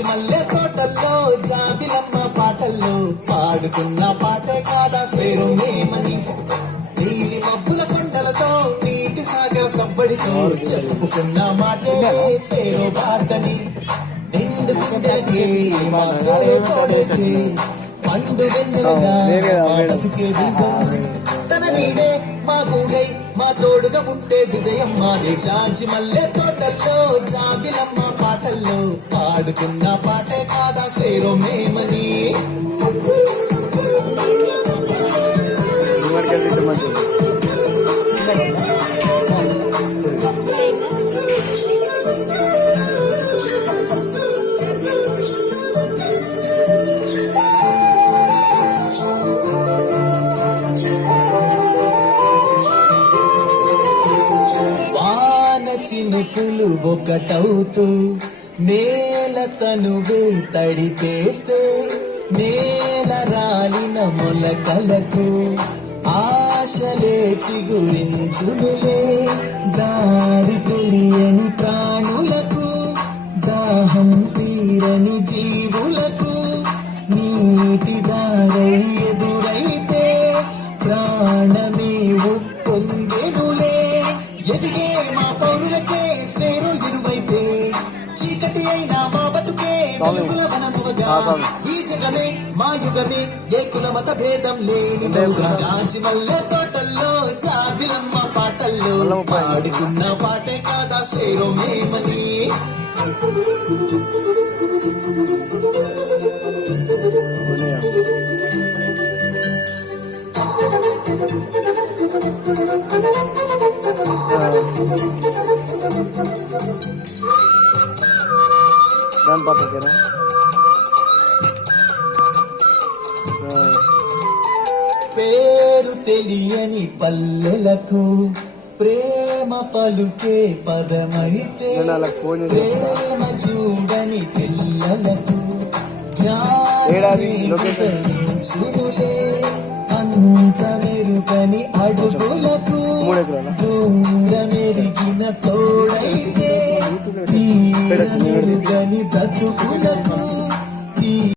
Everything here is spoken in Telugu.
జాజి మల్లె తోటల్లో జాబిలమ్మ పాటల్లో పాడుకున్న పాటే కాదా స్వేరమేమని నీలి మబ్బుల కొండలతో నీటి సాగర సవ్వడితో చెప్పుకున్న మాటే స్వేరో బాటని నిండు గుండెలకే మా స్వేరో తోడైతే పండు వెన్నెలగా మా బతుకే దీపం తన నీడే మా గూడై మా తోడుగా ఉంటే విజయం మాదే జాజి మల్లె తోటల్లో జాబిలమ్మ పాటల్లో పాడుకున్న పాటే కాదా స్వేరమేమని చినుకులు ఒకటవుతూ నేల తనువే తడిపేస్తే నేల రాలిన మొలకలకు ఆశలే చిగురించునులే దారి తెలియని ప్రాణులకు దాహం తీరని జీవులకు నీటి దారై ఎదురైతే ప్రాణమే పొందెనులే ఎదిగే మా పౌరులకే స్వేరో ఇరువైతే చీకటి అయినా మా బతుకే వెలుగుల వనమువగా ఈ జగమే మా యుగమే ఏ కుల మత భేదం లేని జాజి మల్లె తోటల్లో జాబిలమ్మ పాటల్లో పాడుకున్న పాటే కాదా స్వేరమేమని పేరు తెలియని పల్లెలకు ప్రేమ పలుకే పదమైతే ప్రేమ చూడని పిల్లలకు జ్ఞానులే అంత మెరుగని అడుగులకు దూరమెరిగిన తోడైతే మెరుగని బ్రతుకులకు